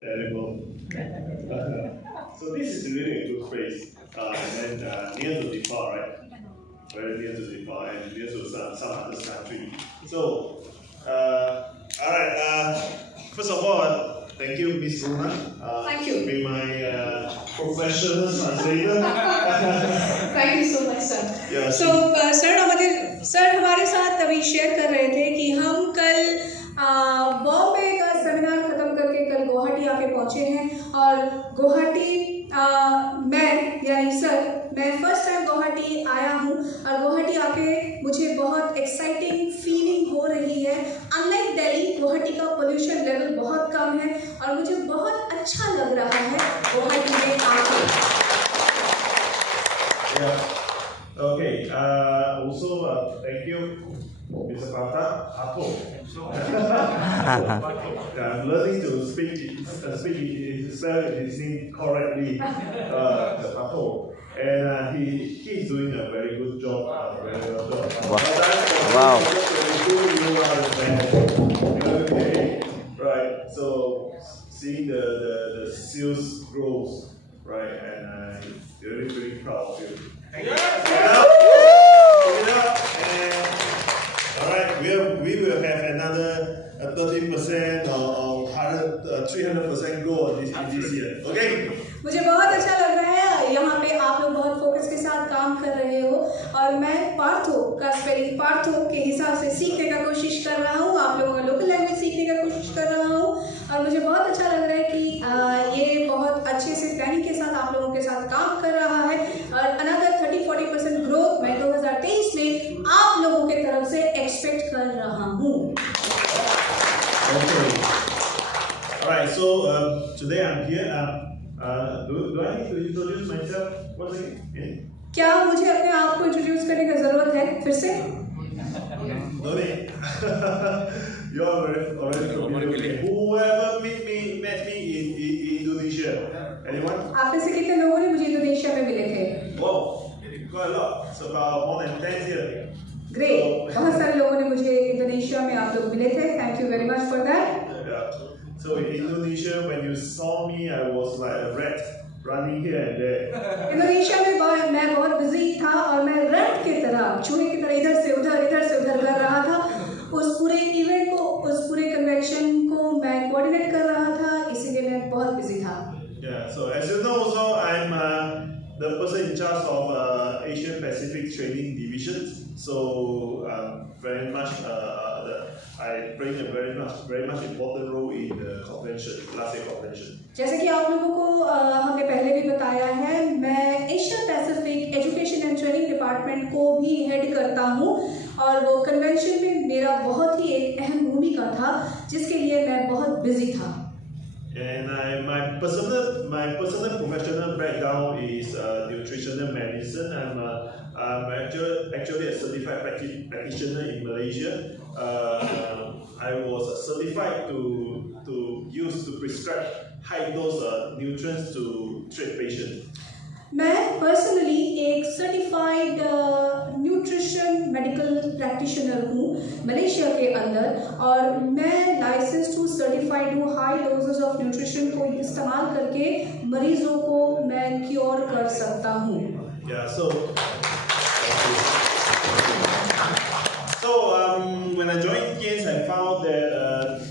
Terrible. So this is really a good place, and then near to Nepal, right? Very near to Nepal and near to some other country. So, all right. First of all, thank you, Miss Runa. Thank you. Being my professional translator. Thank you so much, sir. Yeah, So, sir हमारे साथ अभी share कर रहे थे कि हम कल बॉम्बे का सेमिनार खत्म करके कल गुवाहाटी आके पहुंचे हैं और गुवाहाटी मैं फर्स्ट टाइम गुवाहाटी आया हूं और गुवाहाटी आके मुझे बहुत एक्साइटिंग फीलिंग हो रही है। अनलाइक दिल्ली, गुवाहाटी का पोल्यूशन लेवल बहुत कम है और मुझे बहुत अच्छा लग रहा है गुवाहाटी में आके। Okay. Also, thank you, Mr. Pata. Apo. I'm learning to speak spell his name correctly. Apo. And he is doing a very good job. Very well done. Wow. Okay. Right. So seeing the sales growth, right, and very very proud of you. Thank you. All right, we will have another 30% or 300% growth this year. Okay. मुझे बहुत अच्छा लग रहा है, यहाँ पे आप लोग बहुत फोकस के साथ काम कर रहे हो और मैं पार्थो का स्पेलिंग पार्थो के हिसाब से सीखने का कोशिश कर रहा हूँ, आप लोगों का लोकल लैंग्वेज सीखने का कोशिश कर रहा हूँ और मुझे बहुत अच्छा लग रहा है कि ये बहुत अच्छे से प्लानिंग के साथ आप लोगों के साथ काम कर रहा है और अनदर 30-40% ग्रोथ मैं 2023 में आप लोगों के तरफ से एक्सपेक्ट कर रहा हूँ। All right, so today I'm here. Do I need to introduce myself once again? क्या मुझे अपने आप को इंट्रोड्यूस करने की जरूरत है फिर से? No need. You are already familiar with me. Whoever met me in Indonesia. Anyone? आप में से कितने लोगों ने मुझे इंडोनेशिया में मिले थे? Wow, quite a lot. It's about more than 10 years. Great, बहुत सारे लोगों ने मुझे इंडोनेशिया में आप लोग मिले थे। Thank you very much for that. So in Indonesia, when you saw me, I was like a rat running here and there. Indonesia में मैं बहुत बिजी था और मैं रैट की तरह, चूहे की तरह इधर से उधर कर रहा था। उस पूरे इवेंट को, उस पूरे कन्वेंशन को मैं कोऑर्डिनेट कर रहा था, इसीलिए मैं बहुत बिजी था। Yeah, so as you know, also I'm the person in charge of Asian Pacific Training Division. So very much, I play a very much important role in the convention, last year convention. जैसे कि आप लोगों को हमने पहले भी बताया है, मैं Asia Pacific education and training department को भी हेड करता हूँ और वो कन्वेंशन में मेरा बहुत ही एक अहम भूमिका था, जिसके लिए मैं बहुत बिजी था। And my personal professional background is nutritional medicine. I'm actually a certified practitioner in Malaysia. I was certified to prescribe high dose nutrients to treat patients. मैं पर्सनली एक सर्टिफाइड न्यूट्रिशन मेडिकल प्रैक्टिशनर हूँ Malaysia के अंदर और मैं licence to certified हूँ high doses of nutrition को इस्तेमाल करके मरीजों को मैं क्योर कर सकता हूँ। Yeah, so when I joined TIENS, I found that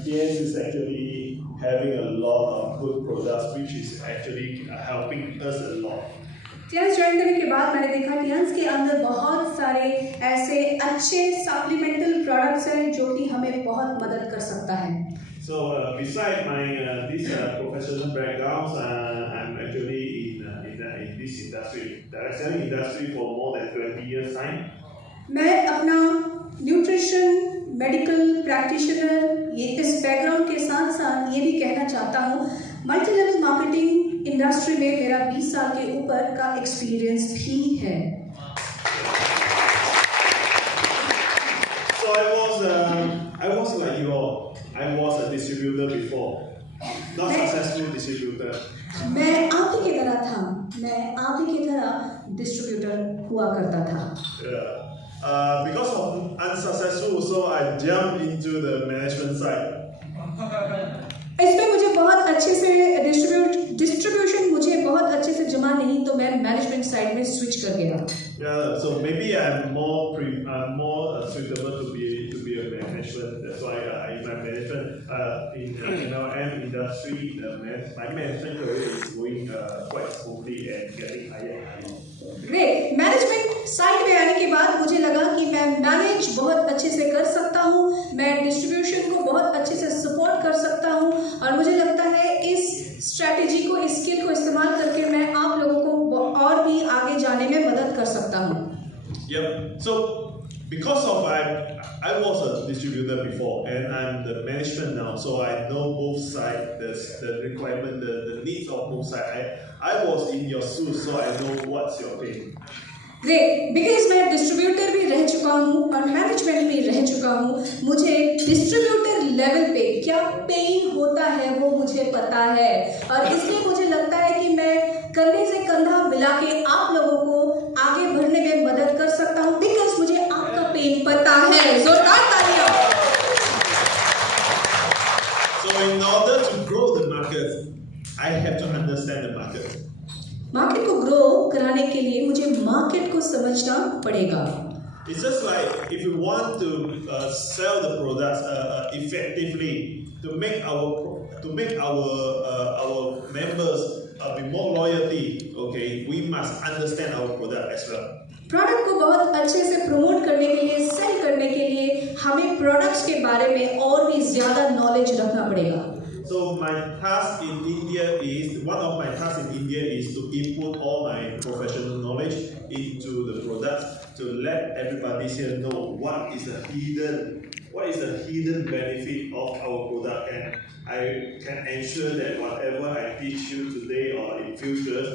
TIENS is actually having a lot of good products, which is actually helping us a lot. टियंस ज्वाइन करने के बाद मैंने देखा टियंस के अंदर बहुत सारे ऐसे अच्छे सप्लीमेंटल प्रोडक्ट्स हैं जो कि हमें बहुत मदद कर सकता है। So besides my this professional backgrounds, I'm actually in this industry, direction industry for more than 20 years time. मैं अपना न्यूट्रिशन मेडिकल प्रैक्टिशनर ये इस बैकग्राउंड के साथ साथ ये भी कहना चाहता हूँ मल्टी लेवल मार्केटिंग इंडस्ट्री में मेरा 20 साल के ऊपर का एक्सपीरियंस भी है। So I was like you all. I was a distributor before, not successful distributor. मैं आप ही की तरह था, मैं आप ही की तरह डिस्ट्रीब्यूटर हुआ करता था। Yeah. Because of unsuccessful, so I jumped into the management side. इसमें मुझे बहुत अच्छे से मैनेजमेंट साइड में स्विच कर गया। Yeah, so maybe I'm more suitable to be a management. That's why in my management in our M industry, my management career is going quite smoothly and getting higher and higher. Great. Management side में आने के बाद मुझे लगा कि मैं manage बहुत अच्छे से कर सकता हूँ, मैं डिस्ट्रीब्यूशन को बहुत अच्छे से सपोर्ट कर सकता हूँ, और मुझे लगता है इस स्ट्रैटेजी को, इस स्किल को इस्तेमाल करके मैं आप लोगों को और भी आगे जाने में मदद कर सकता हूँ। Yep. So because of I was a distributor before and I'm the management now, so I know both sides, the requirement, the needs of both sides. I was in your shoes, so I know what's your pain. Great. Because मैं distributor भी रह चुका हूँ और management भी रह चुका हूँ, मुझे डिस्ट्रीब्यूटर लेवल पे क्या पेन होता है वो मुझे पता है, और इसलिए मुझे लगता है कि मैं कंधे से कंधा मिला के आप लोगों को आगे बढ़ने में मदद कर सकता हूँ, बिकॉज मुझे आपका पेन पता है। जोरदार तालियां। So in order to grow the market, I have to understand the market. Market को ग्रो कराने के लिए मुझे मार्केट को समझना पड़ेगा। It's just like if you want to sell the products effectively, to make our members be more loyalty. Okay, we must understand our product as well. Product को बहुत अच्छे से प्रमोट करने के लिए, सेल करने के लिए हमें प्रोडक्ट्स के बारे में और भी ज्यादा नॉलेज रखना पड़ेगा। So my task in India is, one of my tasks in India is to input all my professional knowledge into the products to let everybody here know what is the hidden benefit of our product, and I can ensure that whatever I teach you today or in future,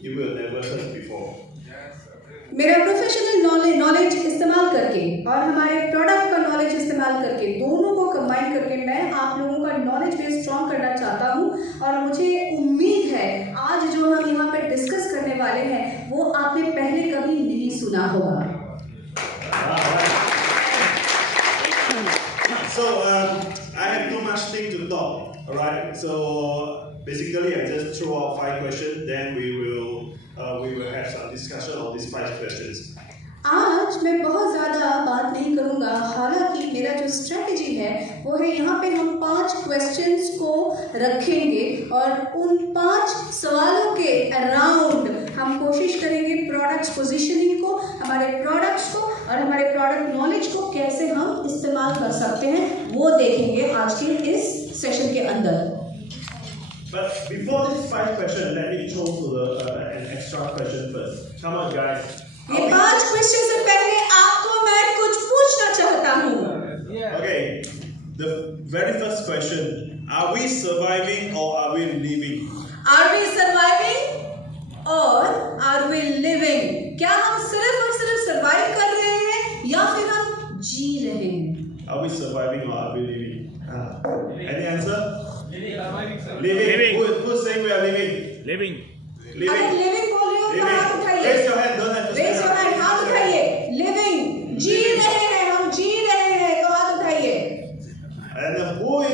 you will never heard before. मेरा professional knowledge इस्तेमाल करके और हमारे product का knowledge इस्तेमाल करके, दोनों को कंबाइन करके मैं आप लोगों का नॉलेज बेस स्ट्रॉन्ग करना चाहता हूँ, और मुझे उम्मीद है आज जो हम यहाँ पे डिस्कस करने वाले हैं वो आपने पहले कभी नहीं सुना होगा। So I have too much thing to talk, alright? So basically I just throw out 5 questions, then we will have some discussion on these 5 questions. आज मैं बहुत ज़्यादा बात नहीं करूँगा, हालांकि मेरा जो स्ट्रेटजी है वो है यहाँ पे हम 5 क्वेश्चंस को रखेंगे और उन 5 सवालों के अराउंड हम कोशिश करेंगे प्रोडक्ट्स पोजीशनिंग को, हमारे प्रोडक्ट्स को और हमारे प्रोडक्ट नॉलेज को कैसे हम इस्तेमाल कर सकते हैं वो देखेंगे आज के इस सेशन के अंदर। But before this 5 questions, let me throw to an extra question first. Come on, guys. ये 5 क्वेश्चन से पहले आपको मैं कुछ पूछना चाहता हूँ। Okay, the very first question: are we surviving or are we living? Are we surviving or are we living? क्या हम सिर्फ और सिर्फ सर्वाइव कर रहे हैं या फिर हम जी रहे हैं? Are we surviving or are we living? Any answer? Living. Who's saying we are living? Living. अगर लिविंग बोल रहे हो तो हाथ उठाइए। Raise your hand. Don't have to Raise stand your up. hand, हाथ उठाइए। लिविंग, जी रहे हैं, हम जी रहे हैं तो हाथ उठाइए। And what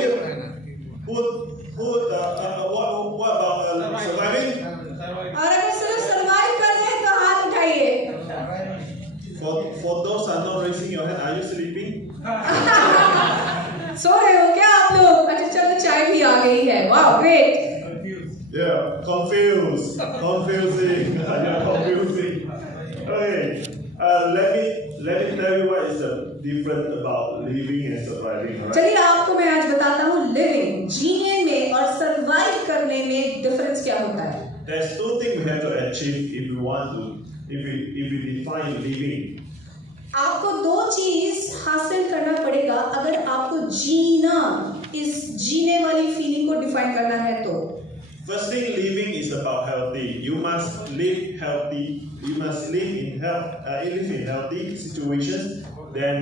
about surviving? और अगर सिर्फ सर्वाइव कर रहे हैं तो हाथ उठाइए। For those who are not raising your hand, are you sleeping? सो रहे हो क्या आप लोग? अच्छा चलो चाय भी आ गई है। वाह great. Yeah, confusing. Yeah, confusing. Okay, let me tell you what is the difference about living and surviving. Right? चलिए आपको मैं आज बताता हूँ लिविंग, जीने में और सर्वाइव करने में डिफरेंस क्या होता है। There's 2 things we have to achieve if we want to, if we define living. आपको 2 चीज हासिल करना पड़ेगा अगर आपको जीना, इस जीने वाली फीलिंग को डिफाइन करना है तो। First thing, living is about healthy. You must live healthy. You must live in healthy situations. Then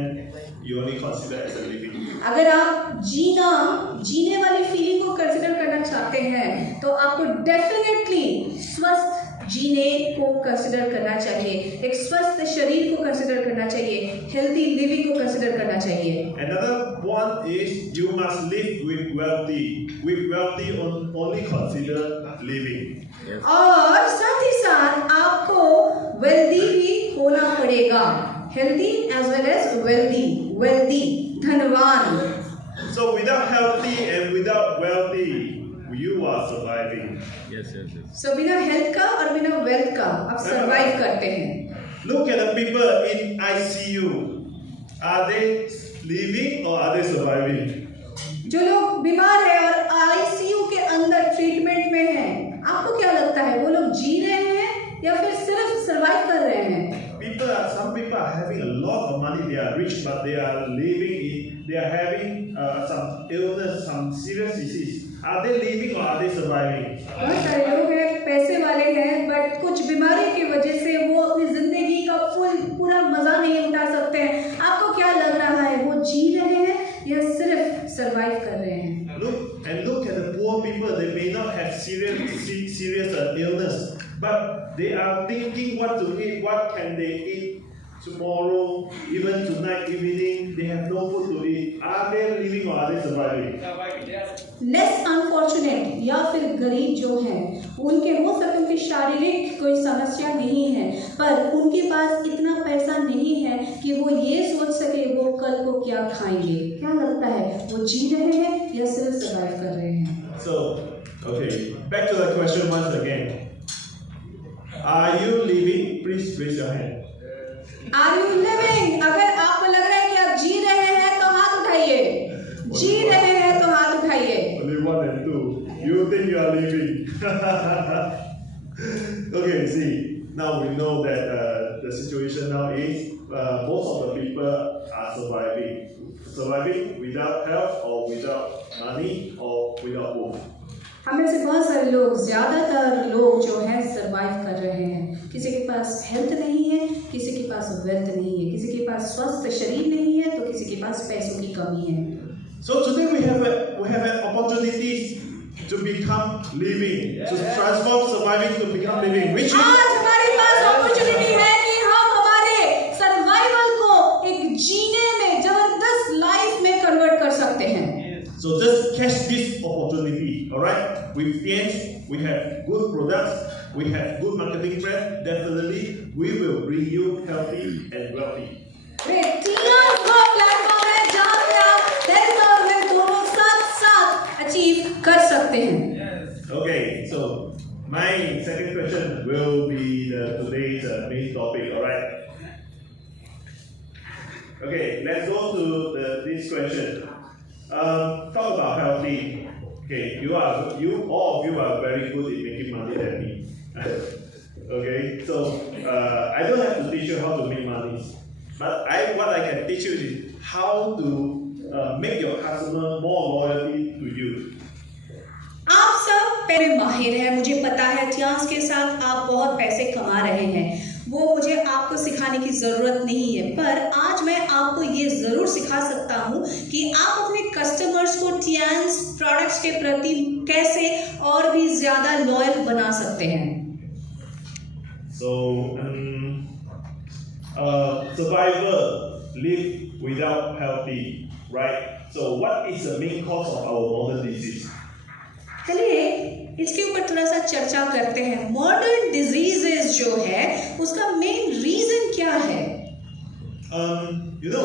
you only consider as a living. अगर आप जीने वाली फीलिंग को कंसिडर करना चाहते हैं तो आपको डेफिनेटली स्वस्थ जीने को कंसिडर करना चाहिए, एक स्वस्थ शरीर को कंसिडर करना चाहिए, हेल्थी लिविंग को कंसिडर करना चाहिए। Another one is you must live with wealthy. With wealthy only consider living. और साथ ही साथ आप वेल्दी भी होना पड़ेगा, healthy as well as wealthy, धनवान। So without healthy and without wealthy, you are surviving. Yes. So बिना हेल्थ का और बिना वेल्थ का आप सरवाइव करते हैं। Look at the people in ICU. Are they living or are they surviving? जो लोग बीमार हैं और आईसीयू के अंदर ट्रीटमेंट में हैं, आपको क्या लगता है वो लोग जी रहे हैं या फिर सिर्फ सरवाइव कर रहे हैं? Some people are having a lot of money. They are rich, but they are they are having some illness, some serious disease. Are they living or are they surviving? बहुत सारे लोग हैं, पैसे वाले हैं, बट कुछ बीमारी की वजह से वो अपनी जिंदगी का पूरा मजा नहीं उठा सकते हैं। आपको क्या लग रहा है, वो जी रहे हैं या सिर्फ सरवाइव कर रहे हैं? Look at the poor people. They may not have serious illness, but they are thinking what to eat, what can they eat tomorrow, even tonight evening. They have no food to eat. Are they living or are they surviving? Less unfortunate या फिर गरीब जो हैं, उनके हो सकते उनकी शारीरिक कोई समस्या नहीं है, पर उनके पास इतना पैसा नहीं है कि वो ये सोच सके वो कल को क्या खाएंगे। क्या लगता है, वो जी रहे हैं या सिर्फ सर्वाइव कर रहे हैं? So, okay, back to the question once again. Are you living? Please raise your hand. Are you living? अगर आपको लग रहा है कि आप जी रहे हैं तो हाथ उठाइए। जी रहे हैं तो हाथ उठाइए। Only 1 and 2. You think you are living? Okay, see. Now we know that the situation now is most of the people are surviving without health or without money or without both. हमें से बहुत सारे लोग, ज़्यादातर लोग जो हैं survive कर रहे हैं। किसी के पास हेल्थ नहीं है, किसी के पास वेल्थ नहीं है, किसी के पास स्वस्थ शरीर नहीं है, तो किसी के पास पैसों की कमी है। So today we have an opportunity to become living, to transform surviving to become living. Which is आज हमारे पास अपॉर्चुनिटी है कि हम हमारे सर्वाइवल को एक जीने में, जबरदस्त लाइफ में कन्वर्ट कर सकते हैं। So just catch this opportunity, all right? With Tians, we have good products, we have good marketing plan. Definitely, we will bring you healthy and wealthy. Tians वो प्लेटफॉर्म है जहाँ पे आप हेल्थ और वेल्थ दोनों साथ अचीव कर सकते हैं। Okay, so my second question will be today's main topic, all right? Okay, let's go to this question. Talk about healthy. Okay, all of you are very good in making money than me. Okay, so I don't have to teach you how to make money, but what I can teach you is how to make your customer more loyalty to you. आप सब पैसे माहिर हैं, मुझे पता है Tiens के साथ आप बहुत पैसे कमा रहे हैं, वो मुझे आपको सिखाने की ज़रूरत नहीं है, पर आज मैं आपको ये ज़रूर सिखा सकता हूँ कि आप अपने कस्टमर्स को टियांस प्रोडक्ट्स के प्रति कैसे और भी ज़्यादा लॉयल बना सकते हैं। So, survivor live without healthy, right? So, what is the main cause of our modern disease? चलिए इसके ऊपर थोड़ा सा चर्चा करते हैं। मॉडर्न डिजीजेस जो है उसका मेन रीजन क्या है? You know,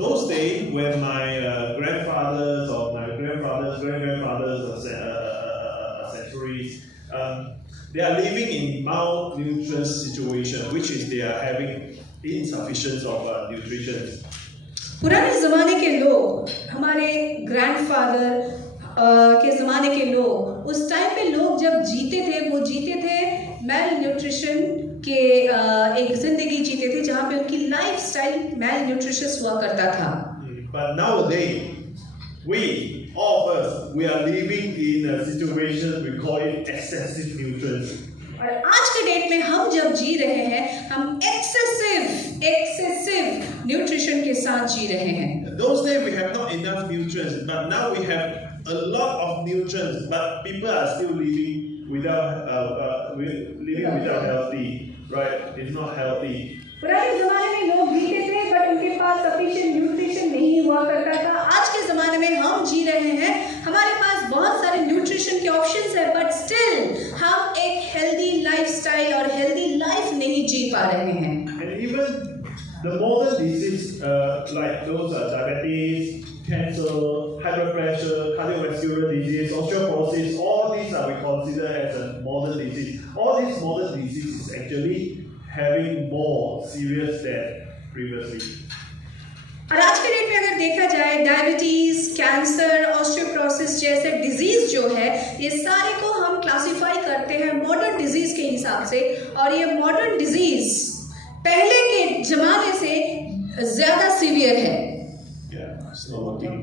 those days when my grandfathers or my great-grandfathers centuries, they are living in malnutrition situation, which is they are having insufficiency of nutrition. पुराने ज़माने के लोग, हमारे ग्रैंडफादर के ज़माने के लोग, उस टाइम पे लोग जब जीते थे वो जीते थे मेल न्यूट्रिशन के एक ज़िंदगी जीते थे जहाँ पे उनकी लाइफ स्टाइल मेल न्यूट्रिशस हुआ करता था। But nowadays, all of us, we are living in a situation we call it excessive nutrients. और आज के डेट में हम जब जी रहे हैं, हम एक्सेसिव न्यूट्रिशन के साथ जी रहे हैं। Those days we have not enough nutrients, but now we have a lot of nutrients, but people are still living without healthy, right? It's not healthy. पुराने ज़माने में लोग जीते थे बट उनके पास सफिशिएंट न्यूट्रिशन नहीं हुआ करता था। आज के ज़माने में हम जी रहे हैं, हमारे पास बहुत सारे न्यूट्रिशन के ऑप्शंस है, बट स्टिल हम एक हेल्दी लाइफस्टाइल और हेल्दी लाइफ नहीं जी पा रहे हैं। And even the modern disease like those diabetes, cancer, high blood pressure, cardiovascular disease, osteoporosis, all these are we consider as a modern disease. All these modern diseases actually having more serious than previously. और आज के date में अगर देखा जाए diabetes, cancer, osteoporosis जैसे disease जो है ये सारे को हम क्लासिफाई करते हैं मॉडर्न डिजीज के हिसाब से, और ये मॉडर्न डिजीज पहले के जमाने से ज्यादा सीवियर है। It's not working.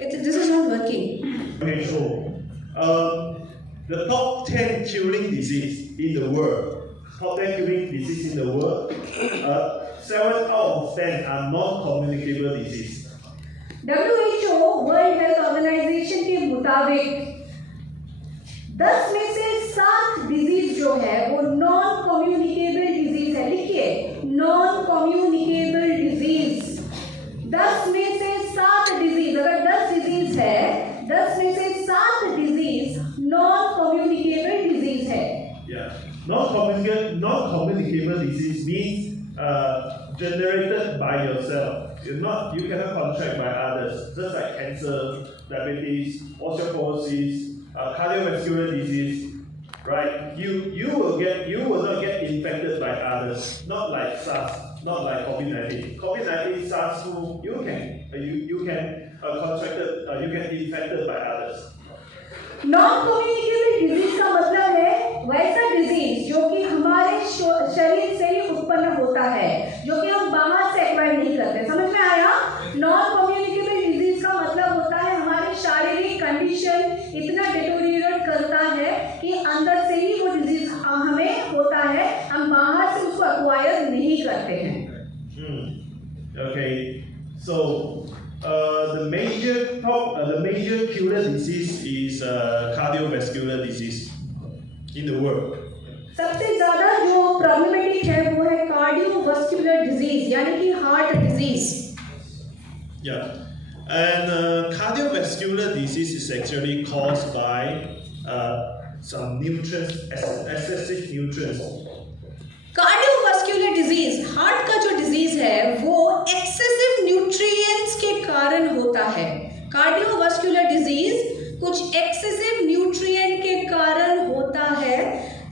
This is not working. Okay, so the top 10 killing disease in the world. Top 10 killing disease in the world. 7 out of 10 are non-communicable disease. WHO world health organization के मुताबिक 10 में से 7 disease जो है वो non communicable disease है। लिखिए, non communicable disease. 10 में से 7 डिजीज, अगर 10 डिजीज है, 10 में से 7 डिजीज नॉन कम्युनिकेबल डिजीज है। Yeah, non-communicable disease means generated by yourself. You cannot contract by others. Just like cancer, diabetes, osteoporosis, cardiovascular disease, right? You will not get infected by others. Not like SARS, not like COVID-19. COVID-19, SARS, you can infected by others. Non communicable disease का मतलब है वैसा disease जो कि हमारे शरीर से ही उत्पन्न होता है, जो कि हम बाहर से एक्वायर नहीं करते। समझ में आया? नॉन कम्युनिकेबल डिजीज का मतलब होता है हमारे शारीरिक कंडीशन इतना डिटोरिएट करता है कि अंदर से ही वो डिजीज हमें होता है, हम बाहर से उसको एक्वायर नहीं करते हैं। Okay, so the major killer disease is cardiovascular disease in the world. सबसे ज्यादा जो प्रॉब्लमेटिक है वो है कार्डियोवास्कुलर डिजीज, यानी कि heart disease. Yeah, and cardiovascular disease is actually caused by some nutrients, excessive nutrients. Cardiovascular disease, heart का जो डिजीज है वो एक्सेसिव न्यूट्रिएंट्स के कारण होता है। कार्डियोवास्कुलर डिजीज कुछ एक्सेसिव न्यूट्रिएंट के कारण होता है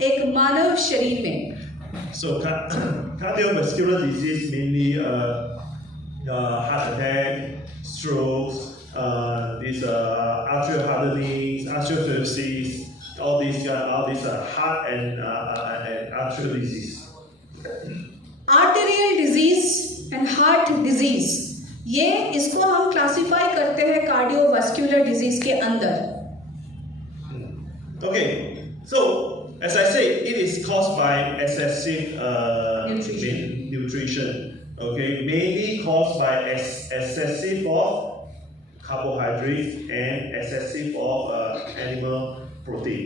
एक मानव शरीर में। So cardiovascular disease mainly heart attack, strokes, these arterial hardening, arteriosclerosis, all these heart and arterial disease. Arterial disease and heart disease, ये इसको हम क्लासिफाई करते हैं कार्डियोवास्कुलर डिजीज के अंदर। Okay, so as I say, it is caused by excessive nutrition. Okay, mainly caused by excessive of carbohydrates and excessive of animal protein.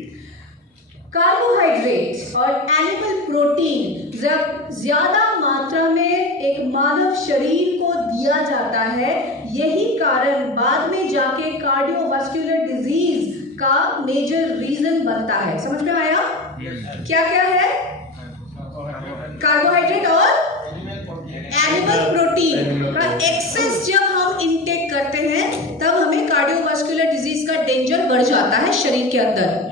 Carbohydrate और animal protein जब ज्यादा मात्रा में एक मानव शरीर को दिया जाता है, यही कारण बाद में जाके कार्डियोवास्कुलर डिजीज का मेजर रीजन बनता है। समझ में आया? क्या क्या है? कार्बोहाइड्रेट और एनिमल प्रोटीन का एक्सेस जब हम इनटेक करते हैं तब हमें कार्डियोवास्कुलर डिजीज का डेंजर बढ़ जाता है शरीर के अंदर।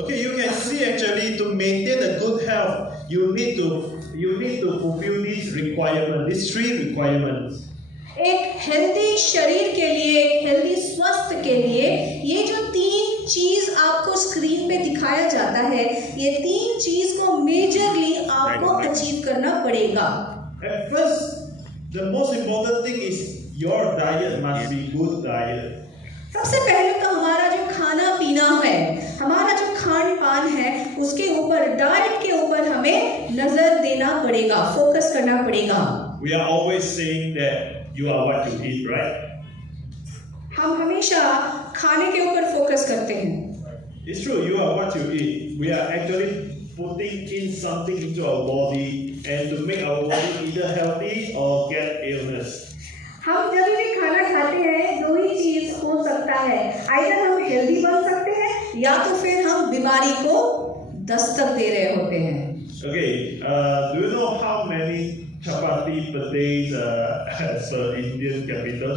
Okay, you can see actually to maintain a good health, you need to fulfill these requirements, these 3 requirements. एक हेल्दी शरीर के लिए, एक हेल्दी स्वस्थ के लिए ये जो 3 चीज आपको स्क्रीन पे दिखाया जाता है, ये 3 चीज को मेजरली आपको अचीव करना पड़ेगा। At first, the most important thing is your diet must be good diet. सबसे पहले तो हमारा जो खाना पीना है, हमारा जो खान पान है, उसके ऊपर, डाइट के ऊपर हमें नजर देना पड़ेगा, फोकस करना पड़ेगा। We are always saying that you are what you eat, right? हम हमेशा खाने के ऊपर फोकस करते हैं। It's true, you are what you eat. We are actually putting in something into our body and to make our body either healthy or get illness. हम जब भी खाना खाते हैं 2 ही चीज हो सकता है, आइदर हम हेल्दी बन सकते हैं या तो फिर हम बीमारी को दस्तक दे रहे होते हैं। Okay, do you know how many chapati per day as per Indian capital?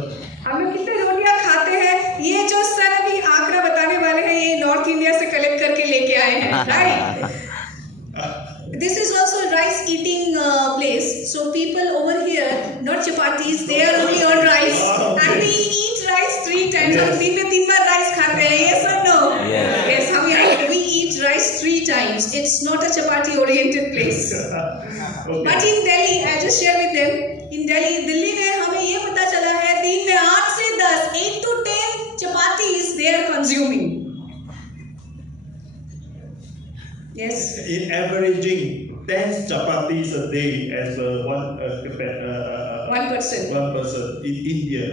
हम लोग कितने रोटियां खाते हैं? ये जो सर अभी आंकड़ा बताने वाले हैं ये नॉर्थ इंडिया से कलेक्ट करके लेके आए हैं, right? This is also rice eating place. So people over here, not chapatis, they are only on rice. Okay. And we eat rice 3 times. हम दिन में 3 बार rice खाते हैं, yes or no? Yes, we eat rice 3 times. It's not a chapati oriented place. Okay. But in Delhi, I just share with them. In Delhi, Delhi में हमें ये पता चला है दिन में 8 से 10, 8 to 10 chapatis they are consuming. Yes. In averaging 10 chapatis a day as one 1%. in India.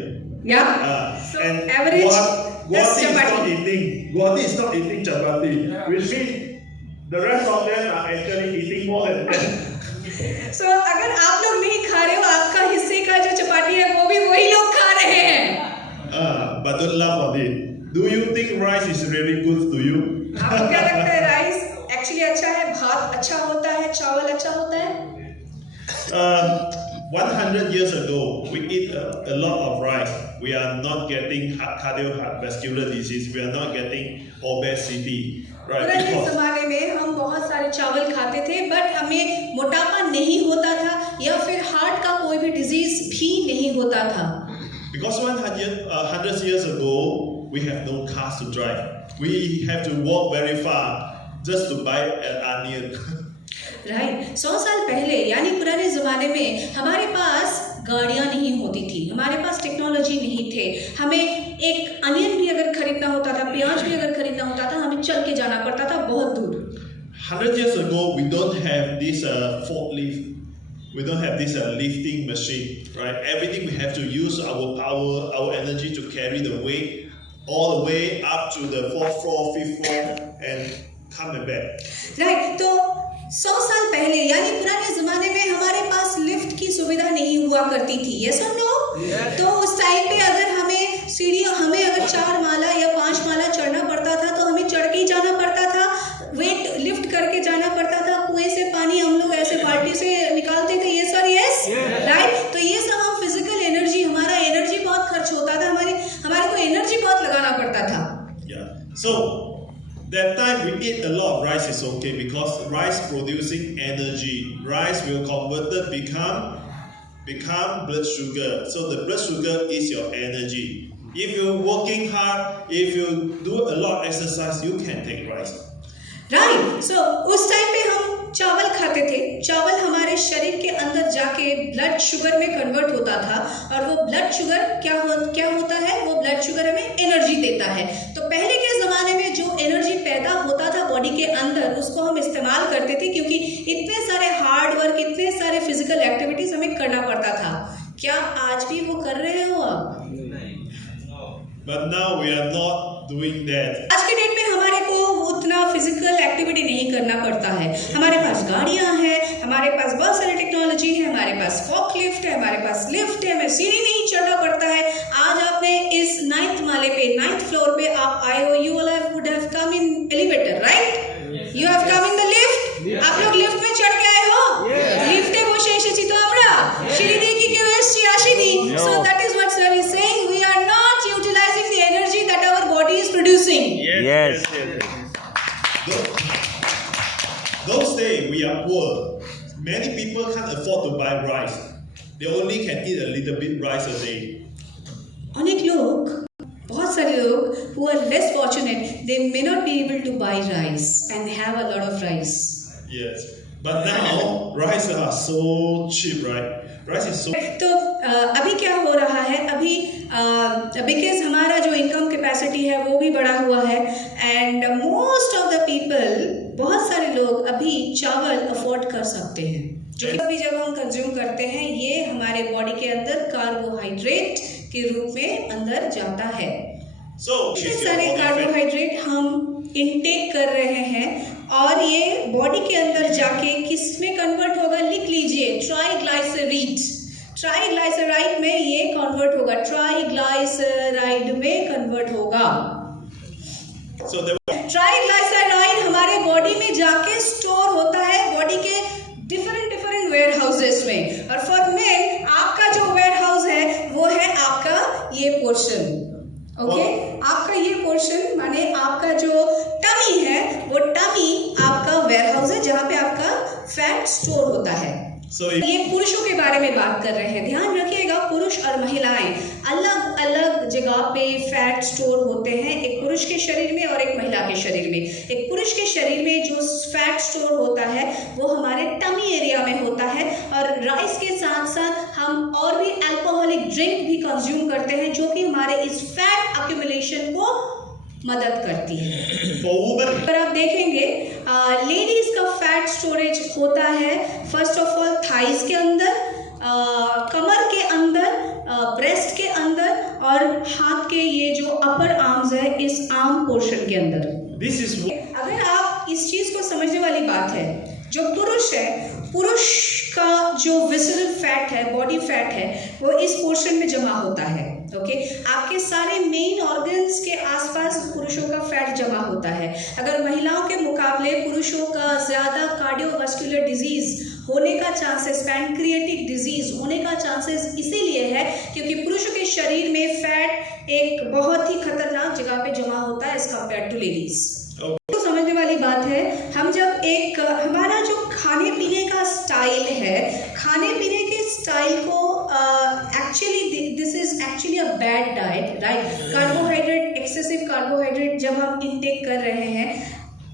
Yeah. So And average Guwahati is chapati. not eating. Guwahati is not eating chapati, which means the rest of them are actually eating more than 10. So अगर आप लोग नहीं खा रहे हो आपका हिस्से का जो चपाती है वो भी वही लोग खा रहे हैं। But don't laugh at it. Do you think rice is really good to you? आपको क्या लगता है राइस एक्चुअली अच्छा है, भात अच्छा होता है, चावल अच्छा होता है? 100 years ago, we eat a lot of rice. We are not getting cardiovascular disease. We are not getting obesity, right? पुराने Because जमाने में हम बहुत सारे चावल खाते थे बट हमें मोटापा नहीं होता था या फिर हार्ट का कोई भी डिजीज भी नहीं होता था। Because 100 years ago, we have no cars to drive. We have to walk very far just to buy an onion. Right 100 साल पहले यानी पुराने ज़माने में हमारे पास गाड़ियाँ नहीं होती थी, हमारे पास टेक्नोलॉजी नहीं थे, हमें एक अनियन भी अगर खरीदना होता था, प्याज भी अगर खरीदना होता था, हमें चल के जाना पड़ता था बहुत दूर। 100 years ago, we don't have this forklift. We don't have this lifting machine, right? Everything we have to use our power, our energy to carry the weight all the way up to the 4th floor, 5th floor, and come back. Right तो 100 साल पहले यानी पुराने ज़माने में हमारे पास lift की सुविधा नहीं हुआ करती थी, यस और नो? तो उस टाइम पे अगर हमें सीढ़ियाँ हमें अगर 4 माला या 5 माला चढ़ना पड़ता था तो हमें चढ़ के ही जाना पड़ता था, वेट लिफ्ट करके जाना पड़ता था, कुएं से पानी हम लोग ऐसे बाल्टी से निकालते थे, यस और यस, राइट? तो ये सब हम फिजिकल एनर्जी, हमारा एनर्जी बहुत खर्च होता था, हमारे को एनर्जी बहुत लगाना पड़ता था। Yeah. So that time we eat a lot of rice is okay because rice producing energy. Rice will converted become blood sugar. So the blood sugar is your energy. If you're working hard, if you do a lot of exercise, you can take rice. Right so उस time पे हम चावल खाते थे, चावल हमारे शरीर के अंदर जाके ब्लड शुगर में कन्वर्ट होता था और वो ब्लड शुगर क्या होता है, वो ब्लड शुगर हमें एनर्जी देता है। तो पहले के ज़माने में जो एनर्जी पैदा होता था बॉडी के अंदर उसको हम इस्तेमाल करते थे क्योंकि इतने सारे हार्ड वर्क, इतने सारे फिजिकल एक्टिविटीज़ हमें करना पड़ता था। क्या आज भी वो कर रहे हो आप? But now we are not doing that. आज के डेट में हमारे को उतना फिजिकल एक्टिविटी नहीं करना पड़ता है, हमारे पास गाड़ियां हैं, हमारे पास बहुत सारी टेक्नोलॉजी है, हमारे पास फॉक लिफ्ट है, हमारे पास लिफ्ट है, हमें सीढ़ी नहीं चढ़ना पड़ता है। आज आपने इस 9th माले पे 9th फ्लोर पे आप आए हो, you would have come in elevator, right? You have come in the lift. आप लोग लिफ्ट में चढ़ के आए हो? लिफ्टे বসে এসেছি তো আমরা, সিঁড়ি দিয়ে কি কেউ এসেছি? আসেনি। So that is what sir is saying, we are not utilizing the energy that our body is producing. Yes. Those days we are poor. Many people can't afford to buy rice. They only can eat a little bit rice a day. अनेक लोग, बहुत सारे लोग who are less fortunate, they may not be able to buy rice and have a lot of rice. Yes. But now rice are so cheap, right? Rice is so. तो अभी क्या हो रहा है, अभी बिकॉज हमारा जो इनकम कैपेसिटी है वो भी बढ़ा हुआ है and most of the people, बहुत सारे लोग अभी चावल अफोर्ड कर सकते हैं, जो भी जब हम कंज्यूम करते हैं ये हमारे बॉडी के अंदर कार्बोहाइड्रेट के रूप में अंदर जाता है। इतने सारे कार्बोहाइड्रेट हम इनटेक कर रहे हैं और ये बॉडी के अंदर जाके किस में कन्वर्ट होगा, लिख लीजिए, ट्राइग्लाइसराइड में ये कन्वर्ट होगा, ट्राइग्लाइसराइड में कन्वर्ट होगा। ट्राइग्लिसराइड हमारे बॉडी में जाके स्टोर होता है बॉडी के डिफरेंट वेयर हाउसेस में। और फॉर मेन आपका जो वेयर हाउस है वो है आपका ये पोर्शन, ओके आपका ये पोर्शन माने आपका जो टमी है वो टमी आपका वेयर हाउस है जहाँ पे आपका फैट स्टोर होता है। ये पुरुषों के बारे में बात कर रहे हैं। ध्यान रखिएगा पुरुष और महिलाएं अलग अलग जगह पे फैट स्टोर होते हैं, एक पुरुष के शरीर में और एक महिला के शरीर में। एक पुरुष के शरीर में जो फैट स्टोर होता है वो हमारे टमी एरिया में होता है, और राइस के साथ साथ हम और भी अल्कोहलिक ड्रिंक भी कंज्यूम करते हैं जो कि हमारे इस फैट अक्यूमुलेशन को मदद करती है। अगर आप देखेंगे लेडीज का फैट स्टोरेज होता है फर्स्ट ऑफ ऑल थाइज के अंदर, कमर के अंदर, ब्रेस्ट के अंदर और हाथ के ये जो अपर आर्म्स है इस आर्म पोर्शन के अंदर। अगर आप इस चीज को समझने वाली बात है, जो पुरुष है पुरुष का जो विसरल फैट है, बॉडी फैट है, वो इस पोर्शन में जमा होता है। ओके आपके सारे मेन ऑर्गन्स के आसपास पुरुषों का फैट जमा होता है। अगर महिलाओं के मुकाबले पुरुषों का ज़्यादा कार्डियोवास्कुलर डिजीज होने का चांसेस, पैनक्रियाटिक डिजीज होने का चांसेस इसीलिए है क्योंकि पुरुषों के शरीर में फैट एक बहुत ही खतरनाक जगह पे जमा होता है एज कम्पेयर टू लेडीज। तो समझने वाली बात है, हम जब एक हमारा जो खाने पीने का स्टाइल है, खाने पीने के स्टाइल को actually this is actually a bad diet, right. Carbohydrate, excessive carbohydrate जब हम इनटेक कर रहे हैं,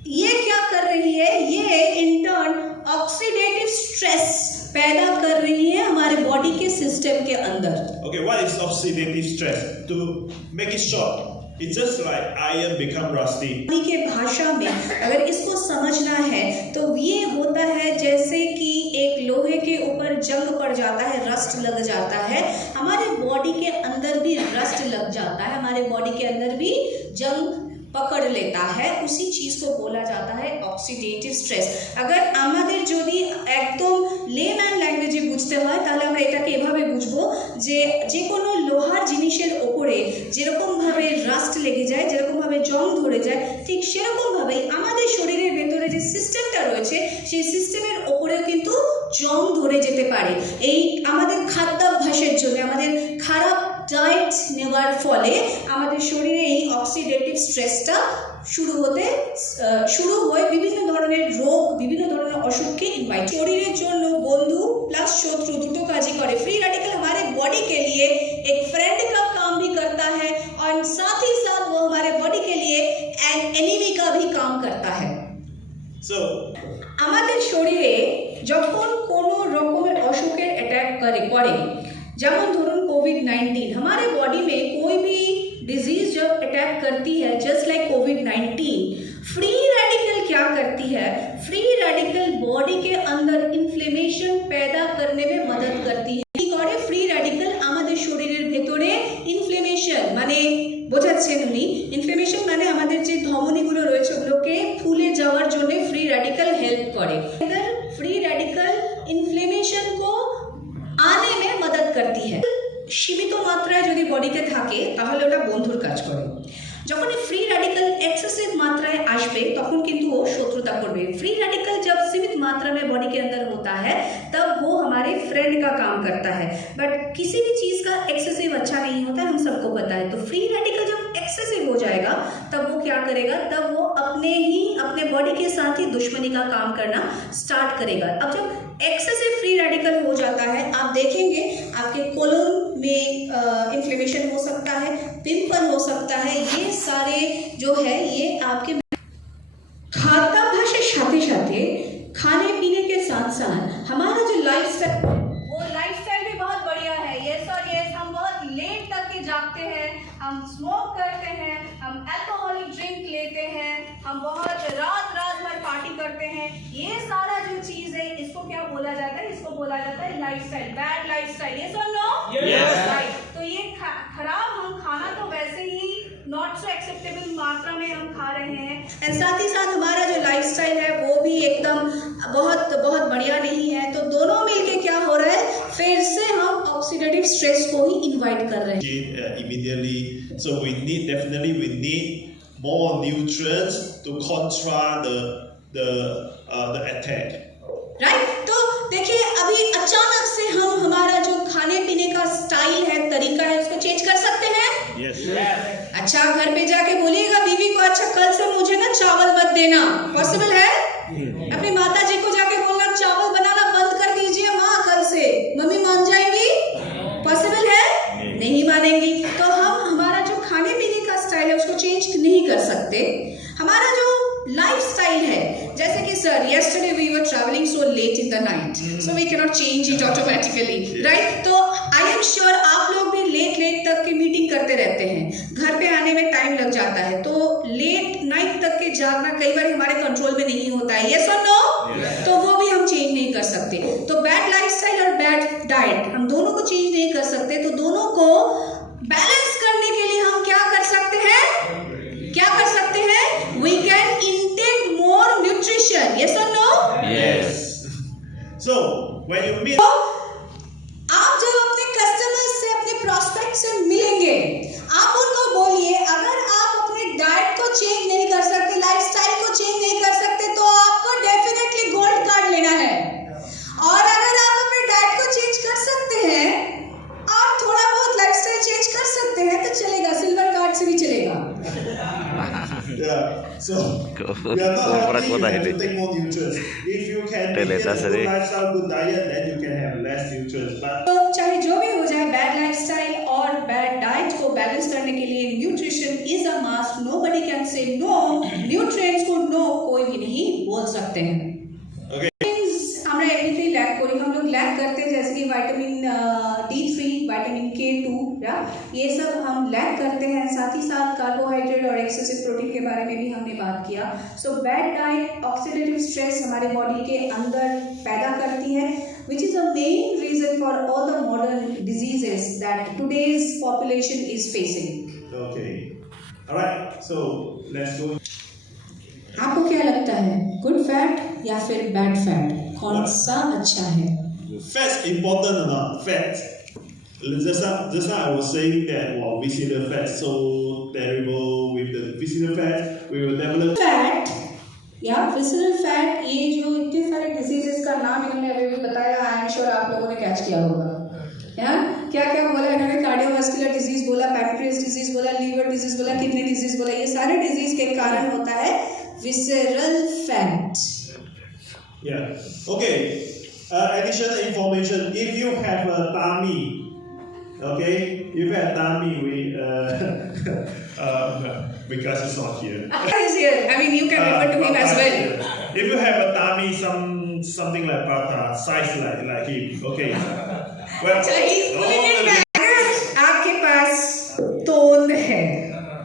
ये क्या कर रही है, ये इन टर्न ऑक्सीडेटिव स्ट्रेस पैदा कर रही है हमारे बॉडी के सिस्टम के अंदर। Okay, what is oxidative stress? To make it short, it's just like iron become rusty. के भाषा में अगर इसको समझना है तो ये होता है जैसे कि एक लोहे के ऊपर जंग पड़ जाता है, रस्ट लग जाता है, हमारे बॉडी के अंदर भी रस्ट लग जाता है, हमारे बॉडी के अंदर भी जंग पकड़ लेता है, उसी चीज को बोला जाता है অক্সিডেটিভ স্ট্রেস। अगर আমাদের যদি একদম লেম্যান ল্যাঙ্গুয়েজে বুঝতে হয় তাহলে আমরা এটাকে এভাবে বুঝবো যে যে কোনো লোহার জিনিসের ওপরে যেরকম ভাবে রাস্ট লেগে যায়, যেরকম ভাবে জং ধরে যায়, ঠিক সেরকম ভাবেই আমাদের শরীরের ভেতরে যে সিস্টেমটা রয়েছে সেই সিস্টেমের ওপরেও কিন্তু জং ধরে যেতে পারে। এই আমাদের খাদ্যাভ্যাসের জন্য, আমাদের খারাপ ডায়েট নেওয়ার ফলে আমাদের শরীরে এই অক্সিডেটিভ স্ট্রেসটা শুরু হয়ে বিভিন্ন ধরনের রোগ, বিভিন্ন ধরনের অসুখকে ইনভাইট। শরীরের জন্য বন্ধু प्लस शत्रु দুটো কাজই করে। फ्री रेडिकल हमारे बॉडी के लिए एक फ्रेंड का काम भी करता है और साथ ही साथ वो हमारे बॉडी के लिए एन एनिमी का भी काम करता है। So আমাদের শরীরে যখন কোনো রকমের অসুখের অ্যাটাক করে, যেমন ধরুন कोविड-19, हमारे बॉडी में कोई भी डिजीज जब अटैक करती है जस्ट लाइक कोविड-19, फ्री रेडिकल क्या करती है, फ्री रेडिकल बॉडी के अंदर इन्फ्लेमेशन पैदा करने में मदद करती है। কি করে ফ্রি রেডিক্যাল আমাদের শরীরের ভেতরে ইনফ্লেমেশন মানে বোঝাচ্ছেন উনি, ইনফ্লেমেশন মানে আমাদের যে ধমনীগুলো রয়েছে ওগুলোকে ফুলে যাওয়ার জন্য ফ্রি रेडिकल हेल्प করে। इधर फ्री रेडिकल इन्फ्लेमेशन को आने में मदद करती है। সীমিত মাত্রায় যদি বডিতে থাকে তাহলে ওটা বন্ধুর কাজ করে, যখন फ्री रेडिकल एक्सेसिव मात्राएं আসবে তখন কিন্তু वो शत्रुता करবে। फ्री रेडिकल जब सीमित मात्रा में बॉडी के अंदर होता है तब वो हमारे फ्रेंड का काम करता है, बट किसी भी चीज़ का एक्सेसिव अच्छा नहीं होता, हम सबको पता है। तो फ्री रेडिकल जब एक्सेसिव हो जाएगा तब वो क्या करेगा, तब वो अपने बॉडी के साथ ही दुश्मनी का काम करना स्टार्ट करेगा। अब जब एक्सेसिव फ्री रेडिकल हो जाता है, आप देखेंगे आपके कोलन में इन्फ्लेमेशन हो सकता है, पिंपल हो सकता है, ये सारे जो है ये आपके खाद्याभ्यासेर साथे साथे खाने पीने के साथ साथ हमारा जो लाइफस्टाइल, वो लाइफस्टाइल भी बहुत बढ़िया है। यस और यस, हम बहुत लेट तक के जागते हैं, हम स्मोक करते हैं, हम अल्कोहलिक ड्रिंक लेते हैं, हम बहुत रात भर पार्टी करते हैं। ये सारा जो चीज है इसको क्या बोला जाता है, इसको बोला जाता है लाइफस्टाइल, बैड लाइफस्टाइल। यस और नो? Yes. राइट। तो ये खराब हम खाना तो वैसे ही नॉट सो एक्सेप्टेबल मात्रा में हम खा रहे हैं, एंड साथ ही साथ हमारा जो लाइफस्टाइल है वो भी एकदम बहुत बढ़िया नहीं है। तो दोनों मिलके क्या हो रहा है, फिर से हम ऑक्सीडेटिव स्ट्रेस को ही इनवाइट कर रहे हैं। immediately, so we need more nutrients to contra the attack. Right? तो देखिए अभी अचानक से हम हमारा जो खाने पीने का स्टाइल है, तरीका है, उसको चेंज कर सकते हैं? Yes. अच्छा, घर पे जाके बोलिएगा बीवी को, अच्छा कल से मुझे ना चावल मत देना। पॉसिबल है? अपनी माता जी को जाके बोलना चावल बनाना बंद कर दीजिए माँ कल से, मम्मी मान जाएंगी? पॉसिबल है? नहीं मानेंगी। तो हम हमारा जो खाने पीने का स्टाइल है उसको चेंज नहीं कर सकते। हमारा जो लाइफ स्टाइल है, जैसे कि sir yesterday we were traveling so late in the night, so we cannot change it automatically, right? तो I am sure आप लोग भी लेट तक की मीटिंग करते रहते हैं, घर पे आने में टाइम लग जाता है, तो लेट नाइट तक के जागना कई बार हमारे कंट्रोल में नहीं होता है, yes or no? तो वो भी हम चेंज नहीं कर सकते। तो बैड लाइफस्टाइल और बैड डाइट हम दोनों को चेंज नहीं कर सकते, तो दोनों को बैलेंस करने के लिए हम क्या कर सकते हैं? क्या कर सकते हैं? We can intake more nutrition, yes or no? Yes. So when you meet, आप जब अपने कस्टमर्स से, अपने प्रोस्पेक्ट से मिलेंगे, आप उनको बोलिए अगर आप अपने डाइट को चेंज नहीं कर सकते, लाइफस्टाइल को चेंज नहीं कर सकते, तो आपको डेफिनेटली गोल्ड कार्ड लेना है। और अगर आप अपने डाइट को चेंज कर सकते हैं और थोड़ा बहुत लाइफस्टाइल चेंज कर सकते हैं तो चलेगा, सिल्वर कार्ड से भी चलेगा। yeah, so we are not happy, you have to take more nutrients. If you can maintain a good lifestyle, good diet, then you can have less nutrients. But तो चाहे जो भी हो जाए, बैड लाइफस्टाइल और बैड डाइट को balance करने के लिए nutrition is a must. Nobody can say no, nutrients को नो कोई भी नहीं बोल सकते हैं। okay, আমরা এমনিতেই ল্যাক করি, हम लोग लैक करते हैं, जैसे कि विटामिन D3, विटामिन K2, ये सब हम लैक करते हैं। साथ ही साथ कार्बोहाइड्रेट और एक्सेसिव प्रोटीन के बारे में भी हमने बात किया। So bad diet oxidative stress हमारे बॉडी के अंदर पैदा करती है, which is a main reason for all the modern diseases that today's population is facing. okay, all right. So let's go. आपको क्या लगता है, गुड फैट या फिर बैड फैट, कौन सा अच्छा है? Fats important or not? Fats. Just now I was saying that visceral fat so terrible. With the visceral fat, we will develop fat या विसरल फैट, ये जो इतने सारे डिजीजेस का नाम इन्होंने अभी भी बताया, आई एम श्योर आप लोगों ने कैच किया होगा। यार क्या क्या बोला इन्होंने? कार्डियोवास्कुलर डिजीज बोला, पैंक्रियास डिजीज बोला, लीवर डिजीज बोला, किडनी डिजीज बोला। ये सारे डिजीज के कारण होता है visceral fat. Yeah. Okay. Additional information. If you have a tummy, okay, if you have tummy, because it's not here. He's here. I mean, you can refer to him as well. If you have a tummy, something like Prata, size like him, okay. Well, He's pulling it back. आपके पास तोंद है,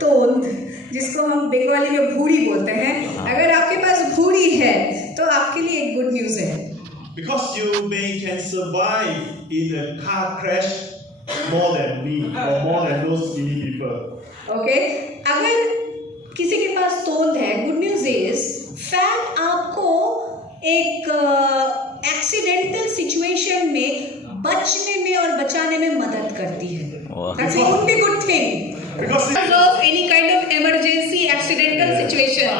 तोंद जिसको हम बंगाली में भूड़ी बोलते हैं, अगर आपके पास भूड़ी है तो आपके लिए एक गुड न्यूज है। Because you can survive in a car crash more than me or more than those skinny people. Okay, अगर किसी के पास तोंद है, गुड न्यूज इज फैट आपको एक एक्सीडेंटल सिचुएशन में बचने में और बचाने में मदद करती है। That's a only good thing. Because of any kind of emergency accidental situation.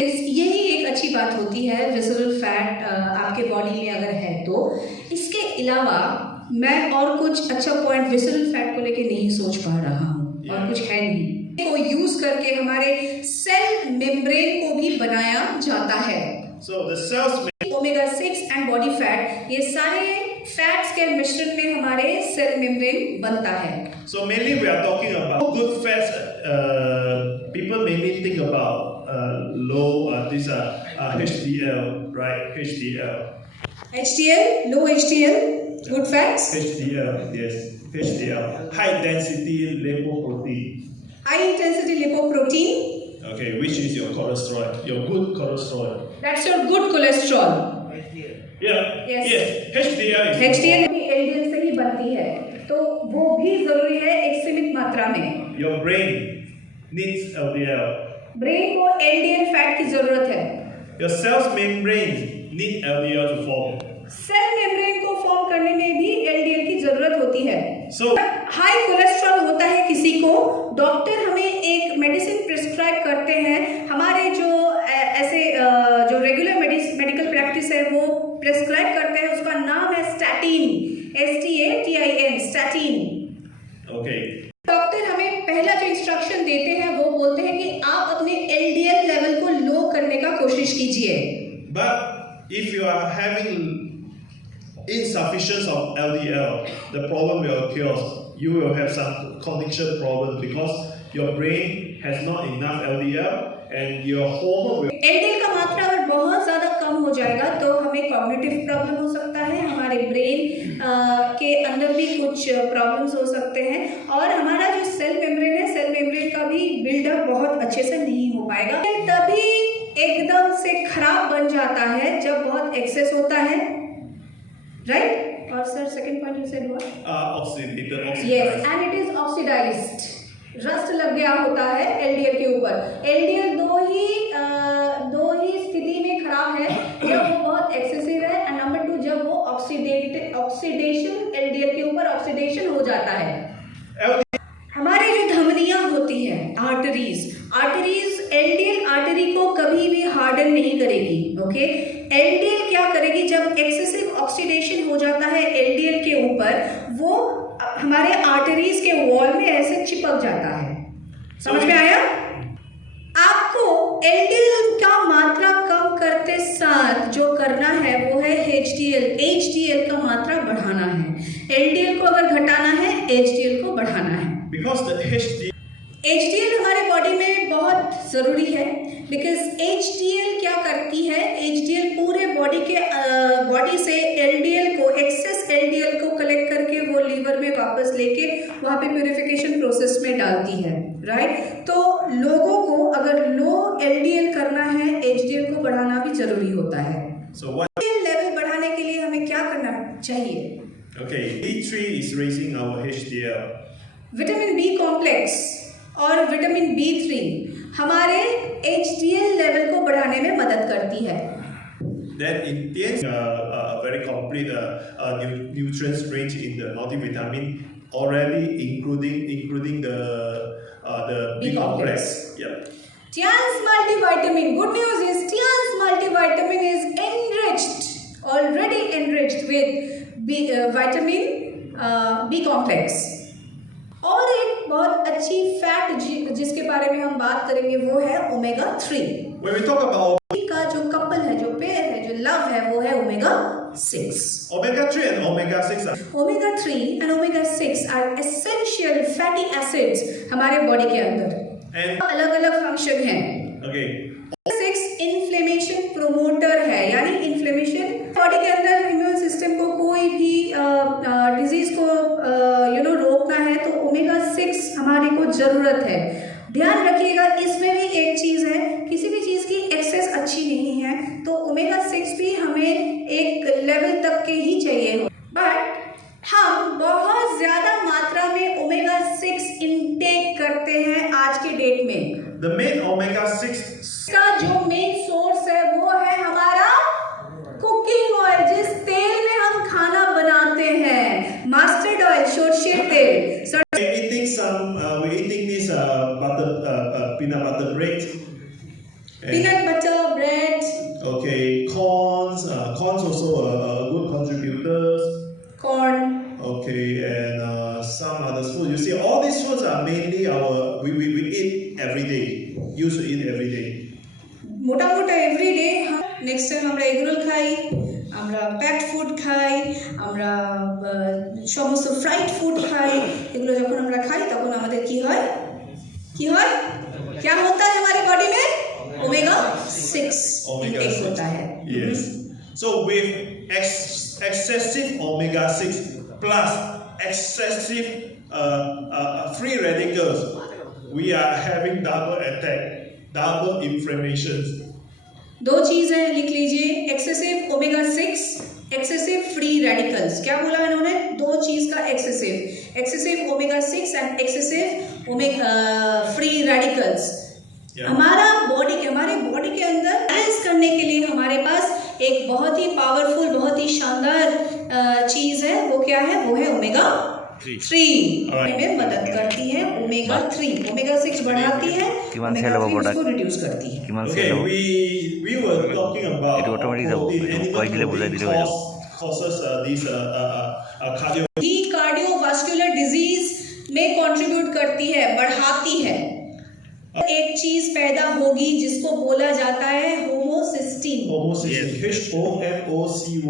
यही एक अच्छी बात होती है विसरल फैट आपके बॉडी में अगर है तो। इसके अलावा मैं और कुछ अच्छा पॉइंट विसरल फैट को लेके नहीं सोच पा रहा हूँ, और कुछ है नहीं। को यूज करके हमारे सेल मेम्ब्रेन को भी बनाया जाता है। so the cells omega 6 and body fat, ये सारे फैट्स के मिश्रण में हमारे सेल मेम्ब्रेन बनता है। So mainly we are talking about good fats. People mainly think about low HDL, right? HDL, low HDL, good fats. HDL, yes, HDL, high density lipoprotein. High intensity lipoprotein. Okay, which is your cholesterol, your good cholesterol. That's your good cholesterol. Yeah. Yes. HDL is HDL भी LDL से ही बनती है, तो वो भी जरूरी है एक सीमित मात्रा में। your brain needs LDL. Brain को LDL फैट की जरूरत है। Your cells membrane need LDL to form. Cell membrane को फॉर्म करने में भी LDL की जरूरत होती है। So हाई कोलेस्ट्रॉल होता है किसी को, डॉक्टर हमें एक मेडिसिन कोशिश कीजिए। But if you are having insufficiency of LDL, the problem will occur. You will have some connection problem because your brain has not enough LDL and your hormone will. LDL का मात्रा अगर बहुत ज़्यादा कम हो जाएगा तो हमें कॉग्निटिव प्रॉब्लम हो सकता है, हमारे ब्रेन के अंदर भी कुछ प्रॉब्लम्स हो सकते हैं और हमारा जो सेल मेम्ब्रेन है, सेल मेम्ब्रेन का भी बिल्डअप बहुत अच्छे से नहीं हो पाएगा। तभी एकदम से खराब बन जाता है जब बहुत एक्सेस होता है, राइट? और sir second point you said what? Oxidated. Yes, and it is oxidized, rust लग गया होता है एलडीएल के ऊपर। एलडीएल दो ही स्थिति में खराब है, जब वो बहुत एक्सेसिव है एंड नंबर 2 जब वो ऑक्सीडेशन एलडीएल के ऊपर ऑक्सीडेशन हो जाता है। हमारी जो धमनियां होती है आर्टरीज एलडीएल आर्टरी को कभी भी हार्डन नहीं करेगी, ओके? एलडीएल क्या करेगी, जब एक्सेसिव ऑक्सीडेशन हो जाता है एलडीएल के ऊपर, वो हमारे आर्टरीज के वॉल में ऐसे चिपक जाता है। समझ में आया? आपको एलडीएल का मात्रा कम करते साथ जो करना है वो है एचडीएल का मात्रा बढ़ाना है। एलडीएल को अगर घटाना है, एचडीएल को बढ़ाना है। Because the एचडीएल हमारे बॉडी में बहुत ज़रूरी है, बिकॉज एचडीएल क्या करती है, एचडीएल पूरे बॉडी से एलडीएल को, एक्सेस एलडीएल को कलेक्ट करके वो लीवर में वापस लेके वहाँ पे प्यूरिफिकेशन प्रोसेस में डालती है, राइट? तो लोगों को अगर लो एलडीएल करना है, एचडीएल को बढ़ाना भी जरूरी होता है। एचडीएल लेवल बढ़ाने के लिए हमें क्या करना चाहिए? Okay, D3 is raising our HDL. Vitamin B complex और विटामिन B3 हमारे HDL लेवल को बढ़ाने में मदद करती है। That contains a very complete nutrients range in the multivitamin already, including the B complex. Yeah. Tian's multivitamin. Good news is Tian's multivitamin is already enriched with vitamin B complex. और एक बहुत अच्छी फैट जिसके बारे में हम बात करेंगे वो है omega 3। When we talk about का जो कपल है, जो पेयर है, जो लव है, वो है omega 6। omega 3 and omega 6 are omega 3 and omega 6 are essential fatty acids हमारे बॉडी के अंदर, and अलग अलग फंक्शन है। okay. 6 इन्फ्लेमेशन प्रोमोटर है, यानी इन्फ्लेमेशन बॉडी के अंदर इम्यून सिस्टम को कोई भी डिजीज को रोकना है तो ओमेगा 6 हमारे को जरूरत है। ध्यान रखिएगा, इसमें भी एक चीज है, किसी भी चीज की एक्सेस अच्छी नहीं है, तो ओमेगा 6 भी हमें एक लेवल तक के ही चाहिए हो, बट हम बहुत ज्यादा मात्रा में ओमेगा 6 इनटेक करते हैं आज के डेट में। The main omega 6 का जो मेन सोर्स है वो है हमारा कुकिंग ऑयल, जिस तेल में हम खाना बनाते हैं, मस्टर्ड ऑयल, सरसों तेल। we're eating this peanut butter bread. Peanut butter bread. Okay, corns also good contributors. Corn. Okay, and some other food. You see, all these foods are mainly we eat every day. Used to eat every day. মোটামুটি everyday next time আমরা egg roll খাই, আমরা packed food খাই, আমরা সমস্ত fried food খাই। এগুলো যখন আমরা খাই তখন আমাদের কি হয় क्या होता है हमारी बॉडी में? ओमेगा 6 इनटेक होता है। Yes. So with excessive omega 6 plus excessive free radicals, we are having double attack, double inflammation. दो चीज है, लिख लीजिए, excessive omega 6, excessive free radicals. क्या बोला इन्होंने? दो चीज का excessive omega 6 and excessive omega free radicals. हमारे बॉडी के अंदर बैलेंस करने के लिए हमारे पास एक बहुत ही पावरफुल, बहुत ही शानदार चीज है, वो क्या है? वो है ओमेगा 3 में मदद करती है। ओमेगा 6 बढ़ाती है, ओमेगा 3 उसको रिड्यूस करती है। Okay, we were talking about causes these cardiovascular disease में कंट्रीब्यूट करती है, बढ़ाती है। एक चीज पैदा होगी जिसको बोला जाता है homocysteine. Homocysteine. HOMOCYSTEINE.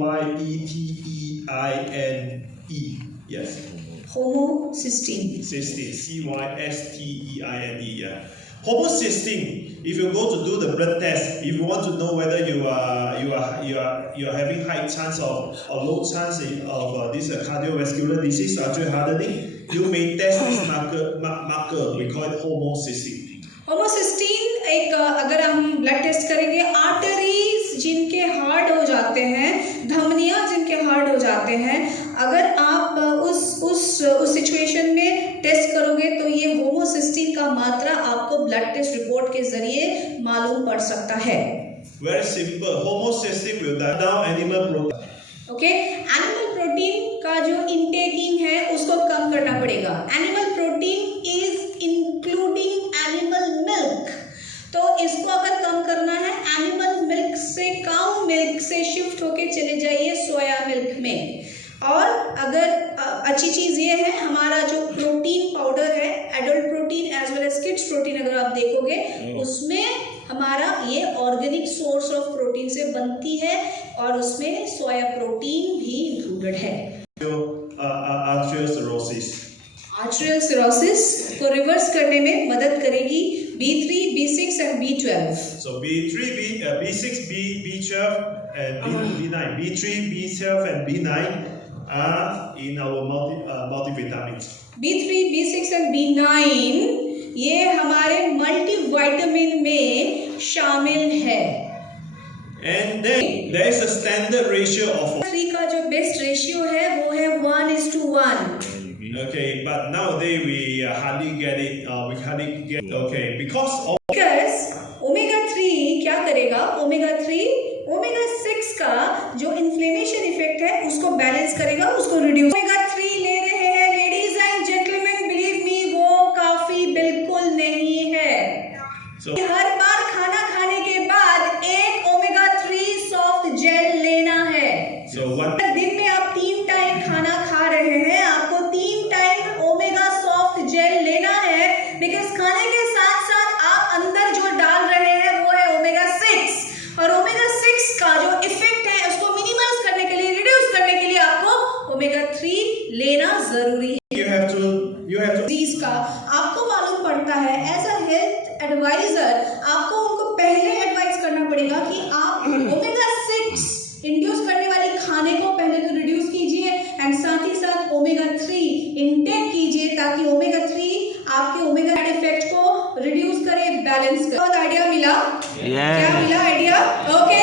Yes. Homocysteine. Cysteine. CYSTEINE. Yeah. Homocysteine. If you go to do the blood test, if you want to know whether you are having high chance of or low chance of this cardiovascular disease, artery hardening, you may test this marker. We call it homocysteine. Homocysteine एक अगर हम blood test करेंगे, arteries जिनके hard हो जाते हैं, धमनियां जिनके hard हो जाते हैं, अगर आप उस सिचुएशन में टेस्ट करोगे तो ये होमोसिस्टीन का मात्रा आपको ब्लड टेस्ट रिपोर्ट के जरिए मालूम पड़ सकता है। Very simple. Homocysteine will die down animal protein. Okay, animal protein का जो इंटेकिंग है उसको कम करना पड़ेगा। Animal protein is including animal milk, तो इसको अगर कम करना है एनिमल मिल्क से, काउ मिल्क से शिफ्ट होके चले जाइए सोया मिल्क में। और अगर अच्छी चीज़ ये है, हमारा जो प्रोटीन पाउडर है, adult protein as well as kids protein, अगर आप देखोगे उसमें हमारा ये ऑर्गेनिक सोर्स ऑफ प्रोटीन से बनती है और उसमें सोया प्रोटीन भी इंक्लूडेड है। आर्टेरियल सिरोसिस को रिवर्स करने में मदद करेगी B3, B6 and B12। So B3, B6, B12 and B9. B3, B12 and B9 are in our multivitamins. B3, B6 and B9 ये हमारे मल्टीविटामिन में शामिल है। And then there is a standard ratio of 3 का जो best ratio है वो है 1:1। okay, but nowadays we hardly get it. Okay because omega 3 क्या करेगा? ओमेगा 6 का जो इन्फ्लेमेशन इफेक्ट है उसको बैलेंस करेगा, उसको रिड्यूस। ओमेगा 3 ले रहे हैं ladies and gentleman, believe me वो काफी बिल्कुल नहीं है। हर बार खाना खाने के बाद एक ओमेगा 3 सॉफ्ट जेल लेना है। दिन में आप 3 टाइम खाना खा रहे हैं, आपको 3 टाइम ओमेगा सॉफ्ट जेल लेना है, बिकॉज खाने के साथ साथ आप अंदर जो डाल रहे हैं वो है ओमेगा 6, और ओमेगा 6 का जो इफेक्ट है उसको मिनिमाइज करने के लिए, रिड्यूस करने के लिए आपको ओमेगा 3 लेना जरूरी है। चीज का आपको मालूम पड़ता है, एज अ हेल्थ एडवाइजर आपको उनको पहले एडवाइस करना पड़ेगा कि आप ओमेगा 6 इंड्यूस करने वाली खाने को पहले तो रिड्यूस कीजिए एंड साथ ही साथ ओमेगा 3 इंटेक कीजिए, ताकि ओमेगा 3 आपके ओमेगा इफेक्ट को रिड्यूस करे, बैलेंस करे। आइडिया मिला? क्या मिला आइडिया? ओके।